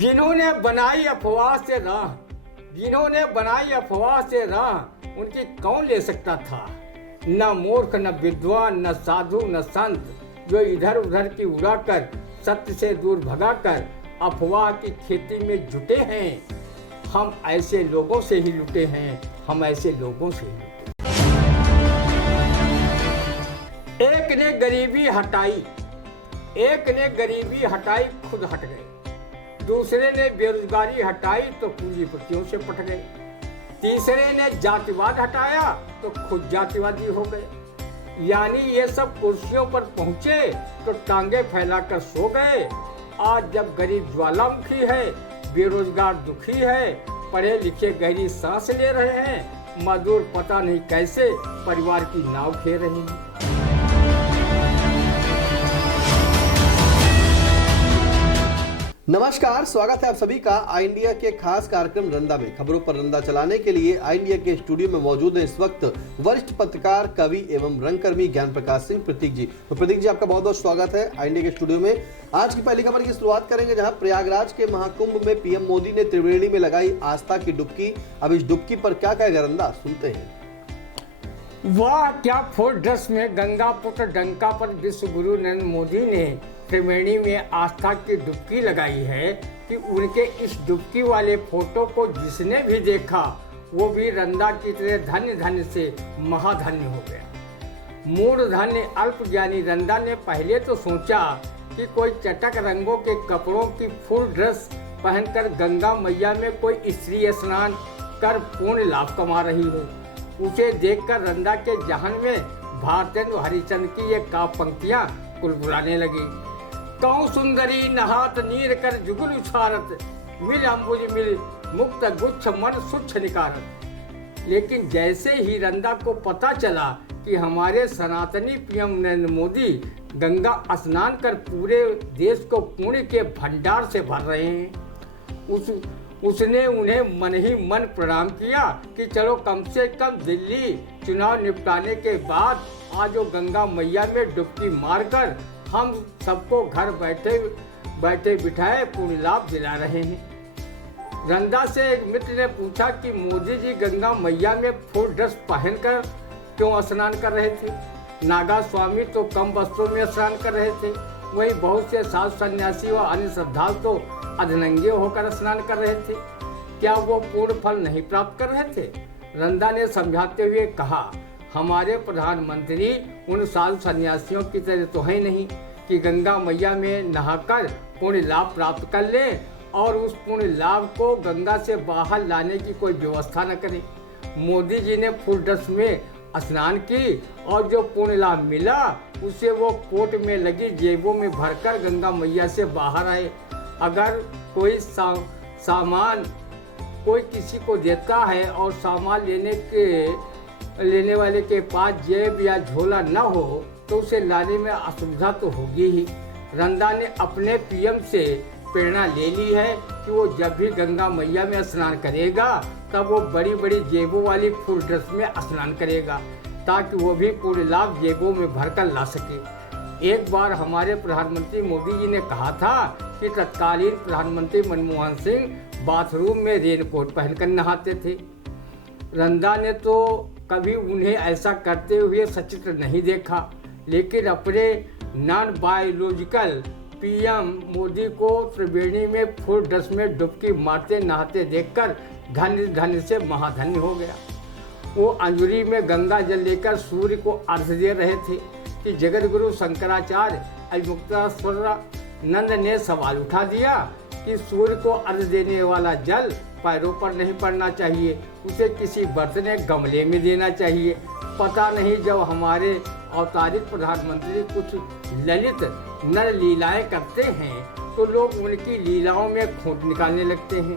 जिन्होंने बनाई अफवाह से राह उनकी कौन ले सकता था। न मूर्ख न विद्वान न साधु न संत जो इधर उधर की उड़ाकर सत्य से दूर भगाकर अफवाह की खेती में जुटे हैं। हम ऐसे लोगों से ही लुटे हैं। एक ने गरीबी हटाई खुद हट गए। दूसरे ने बेरोजगारी हटाई तो पूंजीपतियों से पट गए। तीसरे ने जातिवाद हटाया तो खुद जातिवादी हो गए। यानी ये सब कुर्सियों पर पहुंचे तो टांगे फैलाकर सो गए। आज जब गरीब ज्वालामुखी है, बेरोजगार दुखी है, पढ़े लिखे गहरी सांस ले रहे हैं, मजदूर पता नहीं कैसे परिवार की नाव खेल रहे हैं। नमस्कार, स्वागत है आप सभी का आई इंडिया के खास कार्यक्रम रंदा में। खबरों पर रंदा चलाने के लिए आई इंडिया के स्टूडियो में मौजूद है इस वक्त वरिष्ठ पत्रकार, कवि एवं रंगकर्मी ज्ञान प्रकाश सिंह प्रतीक जी। तो प्रतीक जी, आपका बहुत बहुत स्वागत है आई इंडिया के स्टूडियो में। आज की पहली खबर की शुरुआत करेंगे जहां प्रयागराज के महाकुंभ में पीएम मोदी ने त्रिवेणी में लगाई आस्था की डुबकी। अब इस डुबकी पर क्या कहेगा रंदा, सुनते हैं। वाह, क्या फोर्स में गंगा पुत्र डंका पर विश्व गुरु नरेंद्र मोदी ने त्रिवेणी में आस्था की डुबकी लगाई है कि उनके इस डुबकी वाले फोटो को जिसने भी देखा वो भी रंदा की तरह धन्य धन्य से महाधन्य हो गया। मूढ़धन्य अल्पज्ञानी रंदा ने पहले तो सोचा कि कोई चटक रंगों के कपड़ों की फुल ड्रेस पहनकर गंगा मैया में कोई स्त्री स्नान कर पूर्ण लाभ कमा रही है। उसे देखकर रंदा के जहन में भारतेंदु हरिचंद्र की ये काव्य पंक्तियां कुलबुलाने लगी। कौ सुंदरी नहात नीर कर जुगुल उछारत, मिल अंबुज मिल मुक्त गुच्छ मन सुच्छ निकारत। लेकिन जैसे ही रंदा को पता चला कि हमारे सनातनी पीएम नरेंद्र मोदी गंगा स्नान कर पूरे देश को पुण्य के भंडार से भर रहे हैं, उसने उन्हें मन ही मन प्रणाम किया कि चलो कम से कम दिल्ली चुनाव निपटाने के बाद आज वो गंगा मैया में डुबकी मारकर हम सबको घर बैठे बिठाए पूर्ण लाभ दिला रहे हैं। रंदा से एक मित्र ने पूछा कि मोदी जी गंगा मैया में फुल ड्रेस पहनकर क्यों स्नान कर रहे थे। नागा स्वामी तो कम वस्त्रों में स्नान कर रहे थे, वहीं बहुत से साधु सन्यासी व अन्य श्रद्धालु तो अधनंगे होकर स्नान कर रहे थे। क्या वो पूर्ण फल नहीं प्राप्त कर रहे थे। रंदा ने समझाते हुए कहा, हमारे प्रधानमंत्री उन साधु सन्यासियों की तरह तो है नहीं कि गंगा मैया में नहाकर पुण्य लाभ प्राप्त कर ले और उस पुण्य लाभ को गंगा से बाहर लाने की कोई व्यवस्था न करें। मोदी जी ने फुल ड्रेस में स्नान की और जो पुण्य लाभ मिला उसे वो कोट में लगी जेबों में भरकर गंगा मैया से बाहर आए। अगर कोई सामान कोई किसी को देता है और सामान लेने वाले के पास जेब या झोला न हो तो उसे लाने में असुविधा तो होगी ही। रंदा ने अपने पीएम से प्रेरणा ले ली है कि वो जब भी गंगा मैया में स्नान करेगा तब वो बड़ी बड़ी जेबों वाली फुल ड्रेस में स्नान करेगा ताकि वो भी पूरे लाभ जेबों में भरकर ला सके। एक बार हमारे प्रधानमंत्री मोदी जी ने कहा था कि तत्कालीन प्रधानमंत्री मनमोहन सिंह बाथरूम में रेनकोट पहनकर नहाते थे। रंदा ने तो कभी उन्हें ऐसा करते हुए सचित्र नहीं देखा, लेकिन अपने नॉन बायोलॉजिकल पीएम मोदी को त्रिवेणी में फुल ड्रेस में डुबकी मारते नहाते देखकर धन्य धन्य से महाधन्य हो गया। वो अंजलि में गंगा जल लेकर सूर्य को अर्घ्य दे रहे थे कि जगत गुरु शंकराचार्य अविमुक्तानंद ने सवाल उठा दिया कि सूर्य को अर्घ्य देने वाला जल पैरों पर नहीं पड़ना चाहिए, उसे किसी बर्तन या गमले में देना चाहिए। पता नहीं जब हमारे अवतारित प्रधानमंत्री कुछ ललित नर लीलाएं करते हैं तो लोग उनकी लीलाओं में खूंट निकालने लगते हैं।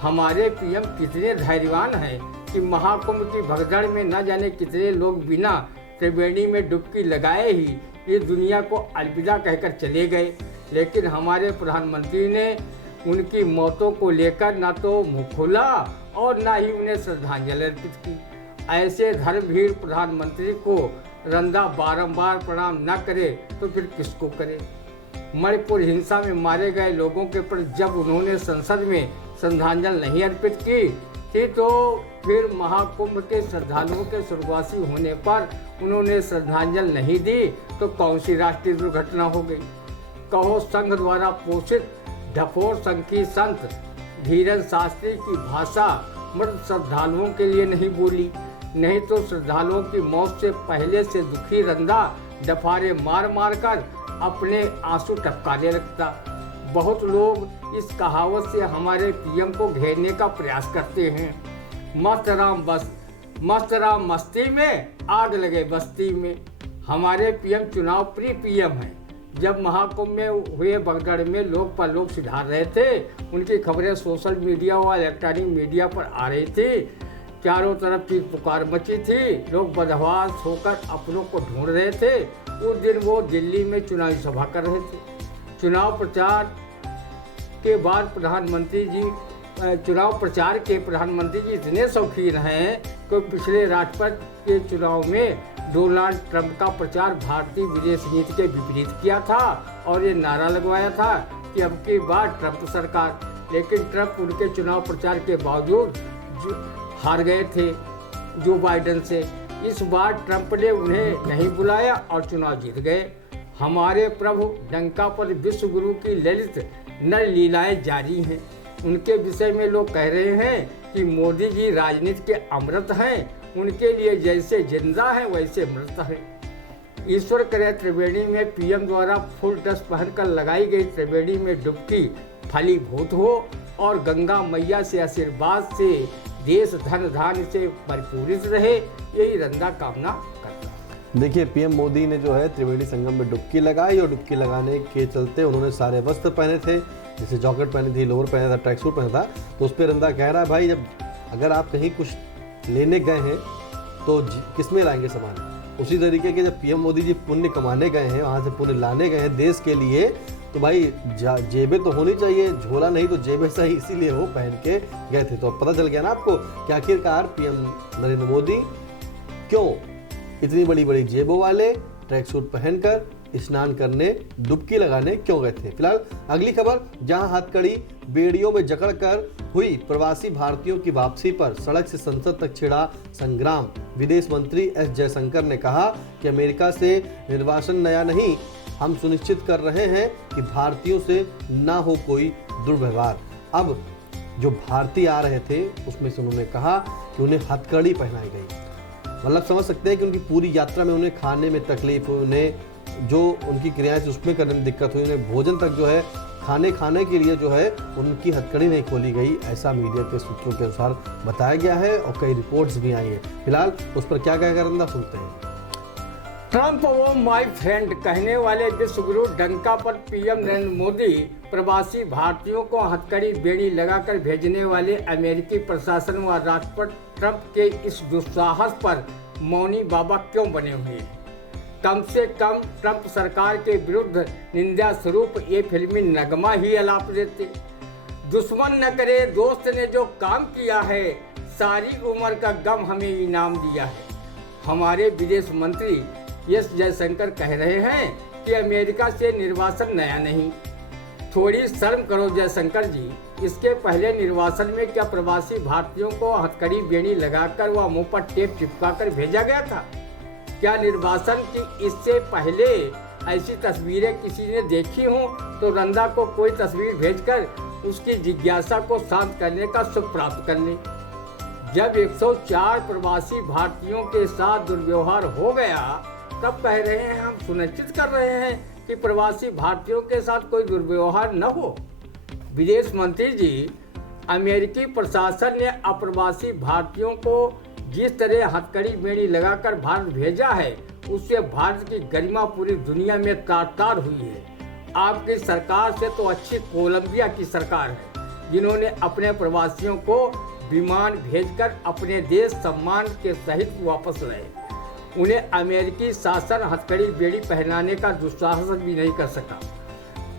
हमारे पीएम कितने धैर्यवान हैं कि महाकुंभ की भगदड़ में न जाने कितने लोग बिना त्रिवेणी में डुबकी लगाए ही इस दुनिया को अलविदा कहकर चले गए, लेकिन हमारे प्रधानमंत्री ने उनकी मौतों को लेकर न तो मुँह खोला और न ही उन्हें श्रद्धांजलि अर्पित की। ऐसे धर्मवीर प्रधानमंत्री को रंदा बारंबार प्रणाम न करे तो फिर किसको करे। मणिपुर हिंसा में मारे गए लोगों के प्रति जब उन्होंने संसद में श्रद्धांजलि नहीं अर्पित की थी, तो फिर महाकुंभ के श्रद्धालुओं के स्वर्गवासी होने पर उन्होंने श्रद्धांजलि नहीं दी, तो कौन सी राष्ट्रीय दुर्घटना हो गई? कहो संघ द्वारा पोषित ढकोर संघ की संत धीरज शास्त्री की भाषा मृत श्रद्धालुओं के लिए नहीं बोली, नहीं तो श्रद्धालुओं की मौत से पहले से दुखी रंदा डफारे मार मार कर अपने आंसू टपकाने लगता। बहुत लोग इस कहावत से हमारे पीएम को घेरने का प्रयास करते हैं। मस्त राम मस्ती में, आग लगे बस्ती में। हमारे पीएम चुनाव प्रिय पीएम हैं। जब महाकुंभ में हुए भगदड़ में लोग परलोक सिधार रहे थे, उनकी खबरें सोशल मीडिया और इलेक्ट्रॉनिक मीडिया पर आ रही थी। चारों तरफ चीख पुकार मची थी, लोग बदहवास होकर अपनों को ढूंढ रहे थे। उस दिन वो दिल्ली में चुनावी सभा कर रहे थे। चुनाव प्रचार के प्रधानमंत्री जी इतने शौकीन हैं कि पिछले राष्ट्रपति के चुनाव में डोनाल्ड ट्रंप का प्रचार भारतीय विदेश नीति के विपरीत किया था और ये नारा लगवाया था कि अब की बार ट्रंप सरकार। लेकिन ट्रंप उनके चुनाव प्रचार के बावजूद हार गए थे जो बाइडेन से। इस बार ट्रंप ने उन्हें नहीं बुलाया और चुनाव जीत गए। हमारे प्रभु डंका पर विश्व गुरु की ललित नर लीलाएं जारी हैं। उनके विषय में लोग कह रहे हैं कि मोदी जी राजनीति के अमृत हैं। उनके लिए जैसे जिंदा है वैसे मृत है। ईश्वर करे त्रिवेणी में पीएम द्वारा फुल ड्रेस पहनकर लगाई गई त्रिवेणी में डुबकी फलीभूत हो और गंगा मैया से आशीर्वाद से देश धन धान्य से परिपूरित रहे, यही रंदा कामना करता। देखिए, पीएम मोदी ने जो है त्रिवेणी संगम में डुबकी लगाई और डुबकी लगाने के चलते उन्होंने सारे वस्त्र पहने थे, जैसे जैकेट पहनी थी, लोअर पहना था, ट्रैक सूट पहना था। तो उस पर रंदा कह रहा है, भाई जब अगर आप कहीं कुछ लेने गए हैं तो किस में लाएंगे सामान? उसी तरीके के जब पीएम मोदी जी पुण्य कमाने गए हैं, वहाँ से पुण्य लाने गए हैं देश के लिए, तो भाई जेबें तो होनी चाहिए, झोला नहीं तो जेबें सही, इसीलिए वो पहन के गए थे। तो अब पता चल गया ना आपको कि आखिरकार पीएम नरेंद्र मोदी क्यों इतनी बड़ी बड़ी जेबों वाले ट्रैक सूट पहनकर स्नान करने, डुबकी लगाने क्यों गए थे। फिलहाल अगली खबर, जहां हथकड़ी बेड़ियों में जकड़कर हुई प्रवासी भारतीयों की वापसी पर सड़क से संसद तक छिड़ा संग्राम। विदेश मंत्री एस जयशंकर ने कहा कि अमेरिका से निर्वासन नया नहीं, हम सुनिश्चित कर रहे हैं कि भारतीयों से ना हो कोई दुर्व्यवहार। अब जो भारतीय आ रहे थे उसमें से उन्होंने कहा कि उन्हें हथकड़ी पहनाई गई। मतलब समझ सकते हैं कि उनकी पूरी यात्रा में उन्हें खाने में तकलीफ हुई, उन्हें जो उनकी क्रियाएं थी उसमें करने में दिक्कत हुई, उन्हें भोजन तक जो है खाने के लिए जो है उनकी हथकड़ी नहीं खोली गई, ऐसा मीडिया के सूत्रों के अनुसार बताया गया है और कई रिपोर्ट्स भी आई हैं। फिलहाल उस पर क्या कहेगा रंदा, सुनते हैं। ट्रंप वो माय फ्रेंड कहने वाले विश्वगुरु डंका पर पीएम नरेंद्र मोदी प्रवासी भारतीयों को हथकड़ी बेड़ी लगाकर भेजने वाले अमेरिकी प्रशासन व राष्ट्रपति ट्रंप के इस दुस्साहस पर मौनी बाबा क्यों बने हुए हैं? कम से कम ट्रंप सरकार के विरुद्ध निंदा स्वरूप ये फिल्मी नगमा ही अलाप देते। दुश्मन न करे दोस्त ने जो काम किया है, सारी उम्र का गम हमें इनाम दिया है। हमारे विदेश मंत्री एस जयशंकर कह रहे हैं कि अमेरिका से निर्वासन नया नहीं। थोड़ी शर्म करो जयशंकर जी, इसके पहले निर्वासन में क्या प्रवासी भारतीयों को हथकड़ी बेड़ी लगाकर व मुंह पर टेप चिपकाकर भेजा गया था? क्या निर्वासन की इससे पहले ऐसी तस्वीरें किसी ने देखी हो तो रंदा को कोई तस्वीर भेजकर उसकी जिज्ञासा को शांत करने का सुख प्राप्त कर ले। जब 104 प्रवासी भारतीयों के साथ दुर्व्यवहार हो गया तब कह रहे हैं हम सुनिश्चित कर रहे हैं कि प्रवासी भारतीयों के साथ कोई दुर्व्यवहार न हो। विदेश मंत्री जी, अमेरिकी प्रशासन ने अप्रवासी भारतीयों को जिस तरह हथकड़ी बेड़ी लगाकर भारत भेजा है उससे भारत की गरिमा पूरी दुनिया में तार हुई है। आपकी सरकार से तो अच्छी कोलंबिया की सरकार है, जिन्होंने अपने प्रवासियों को विमान भेजकर अपने देश सम्मान के सहित वापस लाए। उन्हें अमेरिकी शासन हथकड़ी बेड़ी पहनाने का दुस्साहस भी नहीं कर सका।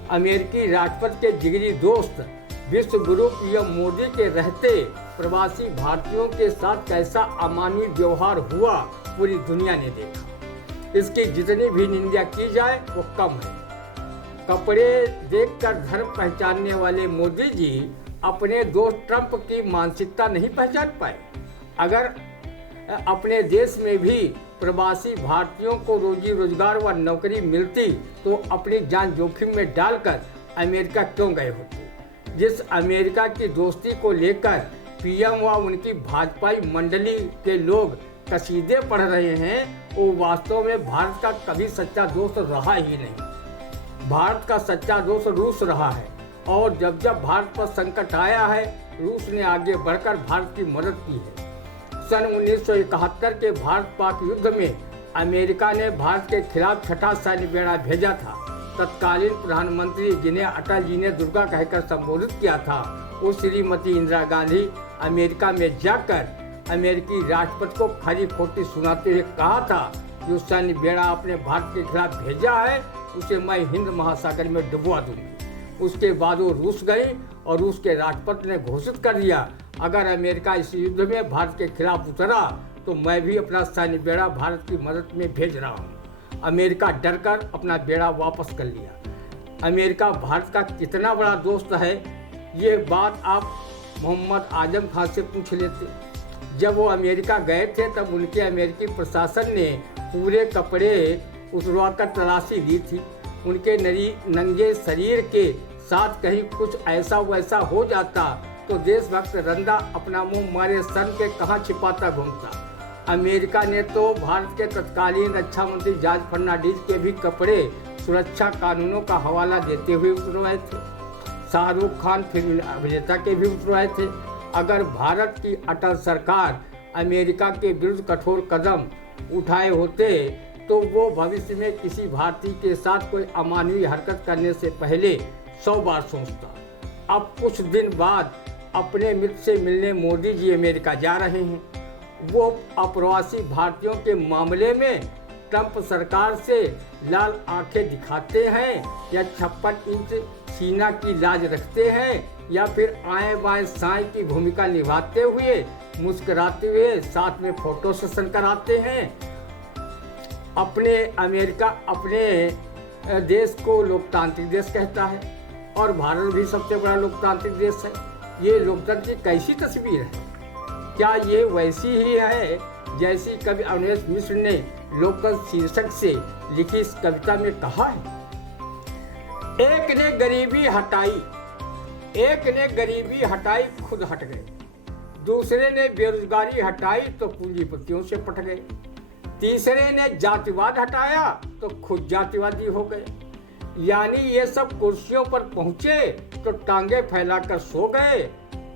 अमेरिकी राष्ट्रपति के जिगरी दोस्त विश्व गुरु पीएम मोदी के रहते प्रवासी भारतीयों के साथ कैसा अमानवीय व्यवहार हुआ पूरी दुनिया ने देखा। इसकी जितनी भी निंदा की जाए वो कम है। कपड़े देखकर धर्म पहचानने वाले मोदी जी अपने दोस्त ट्रंप की मानसिकता नहीं पहचान पाए। अगर अपने देश में भी प्रवासी भारतीयों को रोजी रोजगार व नौकरी मिलती तो अपनी जान जोखिम में डालकर अमेरिका क्यों गए होते। जिस अमेरिका की दोस्ती को लेकर पीएम व उनकी भाजपाई मंडली के लोग कसीदे पढ़ रहे हैं, वो वास्तव में भारत का कभी सच्चा दोस्त रहा ही नहीं। भारत का सच्चा दोस्त रूस रहा है और जब जब भारत पर संकट आया है, रूस ने आगे बढ़कर भारत की मदद की है। सन 1971 के भारत पाक युद्ध में अमेरिका ने भारत के खिलाफ छठा सैन्य बेड़ा भेजा था। तत्कालीन प्रधानमंत्री, जिन्हें अटल जी ने दुर्गा कहकर संबोधित किया था, वो श्रीमती इंदिरा गांधी अमेरिका में जाकर अमेरिकी राष्ट्रपति को खरी खोटी सुनाते हुए कहा था, जो सैन्य बेड़ा आपने भारत के खिलाफ भेजा है उसे मैं हिंद महासागर में डुबवा दूंगी। उसके बाद वो रूस गई और रूस के राष्ट्रपति ने घोषित कर दिया, अगर अमेरिका इस युद्ध में भारत के खिलाफ उतरा तो मैं भी अपना सैन्य बेड़ा भारत की मदद में भेज रहा हूँ। अमेरिका डरकर अपना बेड़ा वापस कर लिया। अमेरिका भारत का कितना बड़ा दोस्त है, ये बात आप मोहम्मद आजम खान से पूछ लेते। जब वो अमेरिका गए थे तब उनके अमेरिकी प्रशासन ने पूरे कपड़े उतरवाकर तलाशी ली थी। उनके नंगे शरीर के साथ कहीं कुछ ऐसा वैसा हो जाता तो देशभक्त रंदा अपना मुंह मारे सन के कहाँ छिपाता घूमता। अमेरिका ने तो भारत के तत्कालीन रक्षा मंत्री जॉर्ज फर्नांडिस के भी कपड़े सुरक्षा कानूनों का हवाला देते हुए उतरवाए थे। शाहरुख खान फिल्म अभिनेता के भी उतरवाए थे। अगर भारत की अटल सरकार अमेरिका के विरुद्ध कठोर कदम उठाए होते तो वो भविष्य में किसी भारतीय के साथ कोई अमानवीय हरकत करने से पहले 100 बार सोचता। अब कुछ दिन बाद अपने मित्र से मिलने मोदी जी अमेरिका जा रहे हैं। वो अप्रवासी भारतीयों के मामले में ट्रंप सरकार से लाल आंखें दिखाते हैं या 56 इंच सीना की लाज रखते हैं या फिर आए बाएं साईं की भूमिका निभाते हुए मुस्कुराते हुए साथ में फोटो सेशन कराते हैं। अमेरिका अपने देश को लोकतांत्रिक देश कहता है और भारत भी सबसे बड़ा लोकतांत्रिक देश है। ये लोकतंत्र की कैसी तस्वीर है? क्या ये वैसी ही है जैसी कवि अवनीश मिश्र ने लोकतंत्र शीर्षक से लिखी इस कविता में कहा है? एक ने गरीबी हटाई खुद हट गए, दूसरे ने बेरोजगारी हटाई तो पूंजीपतियों से पट गए, तीसरे ने जातिवाद हटाया तो खुद जातिवादी हो गए। यानी ये सब कुर्सियों पर पहुंचे तो टांगे फैलाकर सो गए।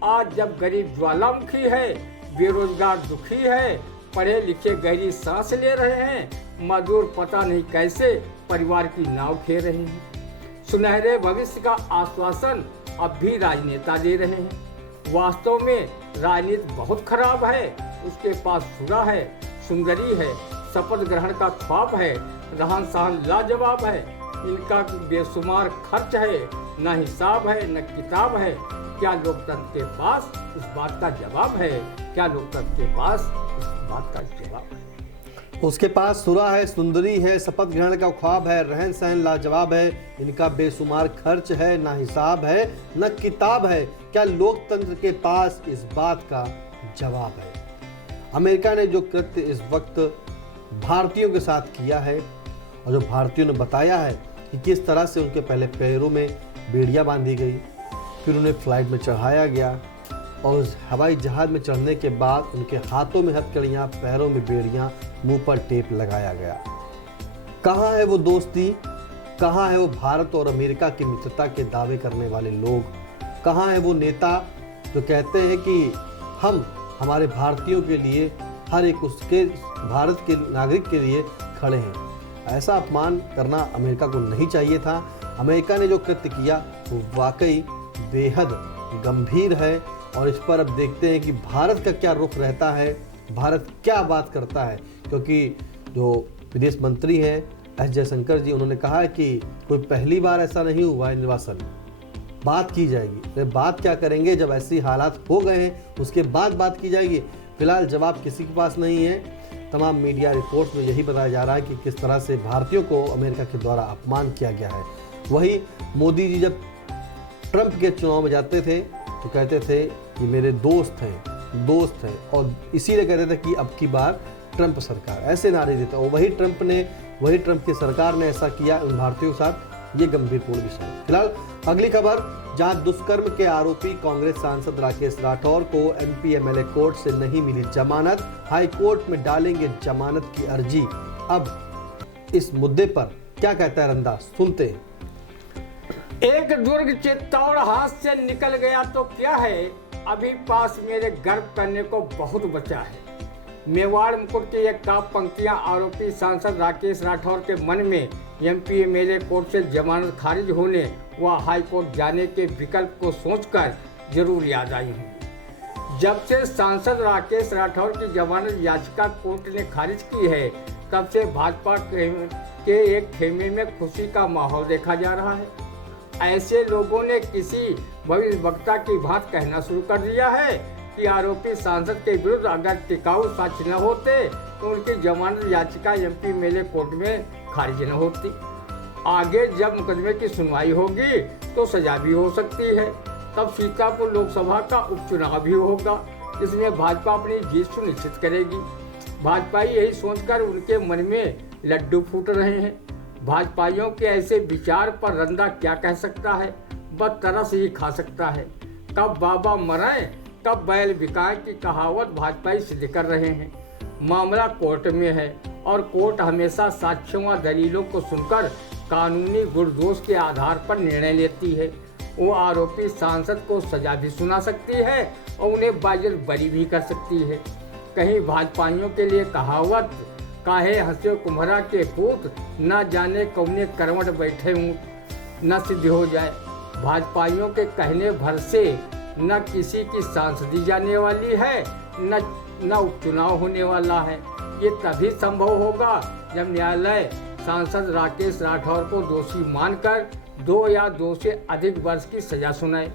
आज जब गरीब ज्वालामुखी है, बेरोजगार दुखी है, पढ़े लिखे गहरी सांस ले रहे हैं, मजदूर पता नहीं कैसे परिवार की नाव खेल रहे हैं। सुनहरे भविष्य का आश्वासन अब भी राजनेता दे रहे हैं। वास्तव में राजनीति बहुत खराब है। उसके पास सुरा है, सुंदरी है, शपथ ग्रहण का ख्वाब है, रहन सहन लाजवाब है। इनका बेशुमार खर्च है, न हिसाब है न किताब है। क्या लोकतंत्र के पास इस बात का जवाब है? क्या लोकतंत्र के पास इस बात का जवाब है? उसके पास सुरा है, सुंदरी है, शपथ ग्रहण का ख्वाब है, रहन सहन लाजवाब है। इनका बेशुमार खर्च है, ना हिसाब है न किताब है। क्या लोकतंत्र के पास इस बात का जवाब है? अमेरिका ने जो कृत्य इस वक्त भारतीयों के साथ किया है और जो भारतीयों ने बताया है कि किस तरह से उनके पहले पैरों में बेड़ियां बांधी गई, फिर उन्हें फ्लाइट में चढ़ाया गया और उस हवाई जहाज में चढ़ने के बाद उनके हाथों में हथकड़ियाँ, पैरों में बेड़ियाँ, मुंह पर टेप लगाया गया। कहाँ है वो दोस्ती? कहाँ है वो भारत और अमेरिका की मित्रता के दावे करने वाले लोग? कहाँ है वो नेता जो कहते हैं कि हम हमारे भारतीयों के लिए, हर एक उसके भारत के नागरिक के लिए खड़े हैं? ऐसा अपमान करना अमेरिका को नहीं चाहिए था। अमेरिका ने जो कृत्य किया वो वाकई बेहद गंभीर है और इस पर अब देखते हैं कि भारत का क्या रुख रहता है, भारत क्या बात करता है। क्योंकि जो विदेश मंत्री हैं एस जयशंकर जी, उन्होंने कहा है कि कोई पहली बार ऐसा नहीं हुआ है निर्वासन, बात की जाएगी। तो बात क्या करेंगे जब ऐसी हालात हो गए हैं, उसके बाद बात की जाएगी। फिलहाल जवाब किसी के पास नहीं है। तमाम मीडिया रिपोर्ट्स में यही बताया जा रहा है कि किस तरह से भारतीयों को अमेरिका के द्वारा अपमान किया गया है। वही मोदी जी जब ट्रंप के चुनाव में जाते थे तो कहते थे कि मेरे दोस्त हैं और इसीलिए कहते थे कि अब की बार ट्रंप सरकार, ऐसे नारे देते। और वही ट्रंप की सरकार ने ऐसा किया उन भारतीयों के साथ। ये गंभीरपूर्ण विषय है। फिलहाल अगली खबर, जहां दुष्कर्म के आरोपी कांग्रेस सांसद राकेश राठौर को एमपी एमएलए कोर्ट से नहीं मिली जमानत, हाई कोर्ट में डालेंगे जमानत की अर्जी। अब इस मुद्दे पर क्या कहता है रंदा, सुनते हैं। एक दुर्ग चित्तौड़ हाथ से निकल गया तो क्या है, अभी पास मेरे गर्व करने को बहुत बचा है। मेवाड़ मुकुट की एक काप पंक्तियां आरोपी सांसद राकेश राठौर के मन में एमपी एमएलए कोर्ट से जमानत खारिज होने व हाई कोर्ट जाने के विकल्प को सोचकर जरूर याद आई हूँ। जब से सांसद राकेश राठौर की जमानत याचिका कोर्ट ने खारिज की है, तब से भाजपा के एक खेमे में खुशी का माहौल देखा जा रहा है। ऐसे लोगों ने किसी भविष्यवक्ता की भांति कहना शुरू कर दिया है कि आरोपी सांसद के विरुद्ध अगर टिकाऊ साक्ष्य न होते तो उनकी जमानत याचिका एमपी एमएलए कोर्ट में खारिज न होती। आगे जब मुकदमे की सुनवाई होगी तो सजा भी हो सकती है। तब सीतापुर लोकसभा का उपचुनाव भी होगा, जिसमें भाजपा अपनी जीत सुनिश्चित करेगी। भाजपाई यही सोचकर उनके मन में लड्डू फूट रहे हैं। भाजपाइयों के ऐसे विचार पर रंदा क्या कह सकता है, बस तरस ही खा सकता है। कब बाबा मरें कब बैल बिकाएं की कहावत भाजपाई सिद्ध कर रहे हैं। मामला कोर्ट में है और कोर्ट हमेशा साक्ष्यों व दलीलों को सुनकर कानूनी गुण-दोष के आधार पर निर्णय लेती है। वो आरोपी सांसद को सजा भी सुना सकती है और उन्हें बाइज्जत बरी भी कर सकती है। कहीं भाजपाइयों के लिए कहावत काहे हंसे कुम्हरा के पूत, न जाने कौने करवट बैठे ऊँट न सिद्ध हो जाए। भाजपाइयों के कहने भर से न किसी की सांसदी जाने वाली है, न उपचुनाव होने वाला है। ये तभी संभव होगा जब न्यायालय सांसद राकेश राठौर को दोषी मानकर 2 या 2 से अधिक वर्ष की सजा सुनाए।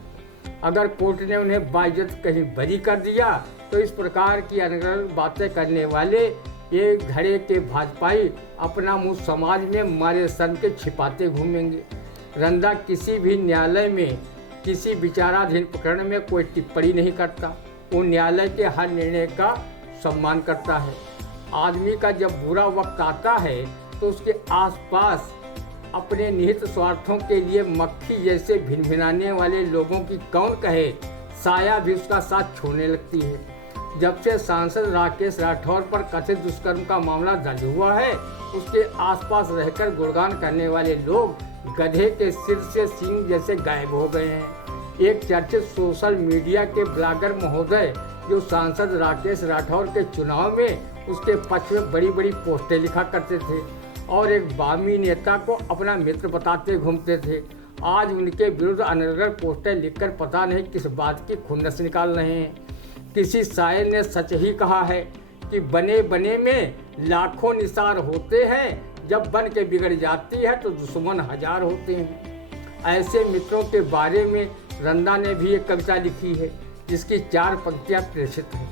अगर कोर्ट ने उन्हें बाइज्जत कहीं बरी कर दिया तो इस प्रकार की अनर्गल बातें करने वाले ये धड़े के भाजपाई अपना मुंह समाज में मारे सन के छिपाते घूमेंगे। रंदा किसी भी न्यायालय में किसी विचाराधीन प्रकरण में कोई टिप्पणी नहीं करता। वो न्यायालय के हर निर्णय का सम्मान करता है। आदमी का जब बुरा वक्त आता है तो उसके आसपास अपने निहित स्वार्थों के लिए मक्खी जैसे भिनभिनाने वाले लोगों की कौन कहे, साया भी उसका साथ छोड़ने लगती है। जब से सांसद राकेश राठौर पर कथित दुष्कर्म का मामला दर्ज हुआ है, उसके आसपास रहकर गुणगान करने वाले लोग गधे के सिर से सींग जैसे गायब हो गए हैं। एक चर्चित सोशल मीडिया के ब्लॉगर महोदय जो सांसद राकेश राठौर के चुनाव में उसके पक्ष में बड़ी बड़ी पोस्टें लिखा करते थे और एक बामी नेता को अपना मित्र बताते घूमते थे, आज उनके विरुद्ध अनर्गल पोस्टें लिखकर पता नहीं किस बात की खुन्नस निकाल रहे हैं। किसी शायर ने सच ही कहा है कि बने बने में लाखों निसार होते हैं, जब बन के बिगड़ जाती है तो दुश्मन 1000 होते हैं। ऐसे मित्रों के बारे में रंदा ने भी एक कविता लिखी है जिसकी 4 पंक्तियां प्रेषित हैं।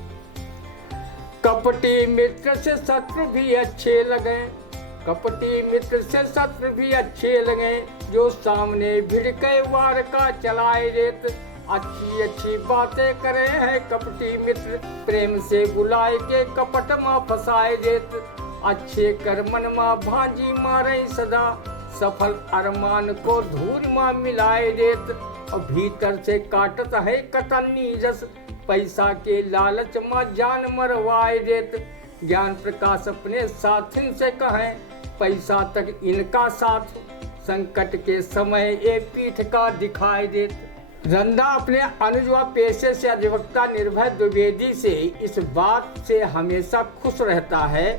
कपटी मित्र से शत्रु भी अच्छे लगे, कपटी मित्र से शत्रु भी अच्छे लगे, जो सामने भिड़ के वार का चलाए रेत, अच्छी अच्छी बातें करे हैं कपटी मित्र, प्रेम से बुलाए के कपट माँ फसाए देत, अच्छे कर मन माँ भांजी मारे सदा, सफल अरमान को धूल माँ मिलाए देत, और भीतर से काटत है कतन्नी जस, पैसा के लालच माँ जान मरवाए देत, ज्ञान प्रकाश अपने साथिन से कहें, पैसा तक इनका साथ, संकट के समय ये पीठ का दिखाई देत। रंदा अपने अनुज व पेशे से अधिवक्ता निर्भय द्विवेदी से इस बात से हमेशा खुश रहता है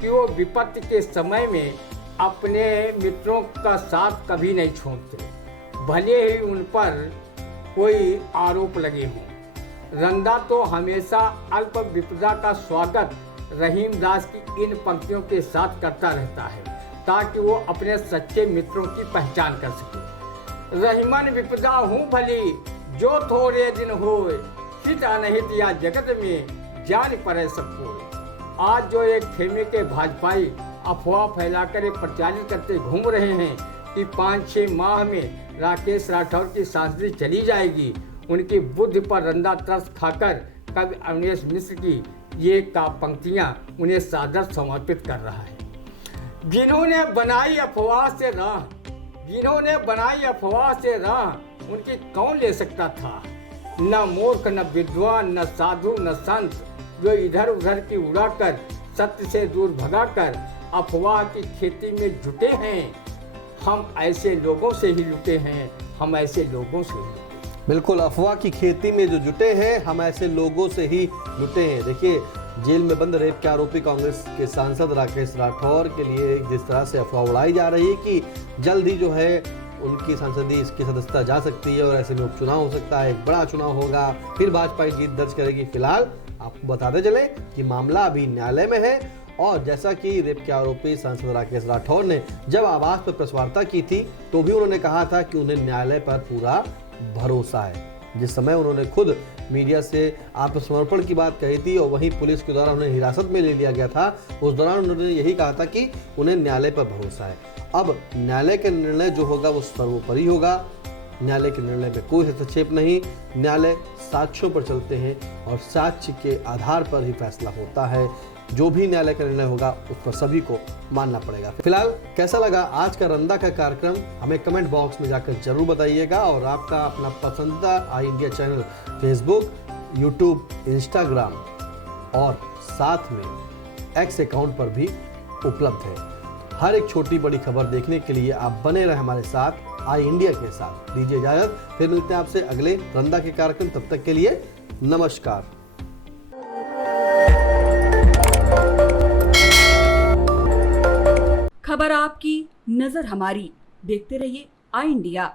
कि वो विपत्ति के समय में अपने मित्रों का साथ कभी नहीं छोड़ते, भले ही उन पर कोई आरोप लगे हों। रंदा तो हमेशा अल्प विपदा का स्वागत रहीम दास की इन पंक्तियों के साथ करता रहता है ताकि वो अपने सच्चे मित्रों की पहचान कर सके। रहीमन विपदा हूँ भली जो थोड़े दिन होए, हित अनहित या जगत में जान पड़े सबको। आज जो एक खेमे के भाजपाई अफवाह फैलाकर प्रचारित करते घूम रहे हैं कि 5-6 माह में राकेश राठौर की सांसदी चली जाएगी। उनकी बुद्धि पर रंदा तरस खाकर कवि अवनीश मिश्र की ये पंक्तियाँ उन्हें सादर समर्पित कर रहा है। जिन्होंने बनाई अफवाह से राह, जिन्होंने बनाई अफवाह से राह, उनकी कौन ले सकता था। न मूर्ख, न विद्वान, न साधु, न संत, जो इधर उधर की उड़ाकर सत्य से दूर भगाकर अफवाह की खेती में जुटे हैं। हम ऐसे लोगों से ही लुटे हैं, हम ऐसे लोगों से ही। बिल्कुल, अफवाह की खेती में जो जुटे हैं, हम ऐसे लोगों से ही लुटे हैं। देखिए, जेल में बंद रेप के आरोपी कांग्रेस के सांसद राकेश राठौर के लिए जिस तरह से अफवाह उड़ाई जा रही है कि जल्द ही जो है उनकी सांसदी इसकी सदस्यता जा सकती है और ऐसे में उपचुनाव हो सकता है, एक बड़ा चुनाव होगा, फिर भाजपा जीत दर्ज करेगी। फिलहाल आपको बताते चले कि मामला अभी न्यायालय में है और जैसा कि रेप के आरोपी सांसद राकेश राठौर ने जब आवाज पर प्रेस वार्ता की थी तो भी उन्होंने कहा था कि उन्हें न्यायालय पर पूरा भरोसा है। जिस समय उन्होंने खुद मीडिया से आत्मसमर्पण की बात कही थी और वहीं पुलिस के द्वारा उन्हें हिरासत में ले लिया गया था, उस दौरान उन्होंने यही कहा था कि उन्हें न्यायालय पर भरोसा है। अब न्यायालय का निर्णय जो होगा वो सर्वोपरि होगा। न्यायालय के निर्णय में कोई हस्तक्षेप नहीं, न्यायालय साक्ष्यों पर चलते हैं और साक्ष्य के आधार पर ही फैसला होता है। जो भी न्यायालय का निर्णय होगा उस पर सभी को मानना पड़ेगा। फिलहाल कैसा लगा आज का रंदा का कार्यक्रम, हमें कमेंट बॉक्स में जाकर जरूर बताइएगा और आपका अपना पसंदीदा I India channel Facebook, YouTube, Instagram और साथ में एक्स अकाउंट पर भी उपलब्ध है। हर एक छोटी बड़ी खबर देखने के लिए आप बने रहे हमारे साथ आई इंडिया के साथ। दीजिए इजाजत, फिर मिलते हैं आपसे अगले रंदा के कार्यक्रम। तब तक के लिए नमस्कार। खबर आपकी, नजर हमारी। देखते रहिए आई इंडिया।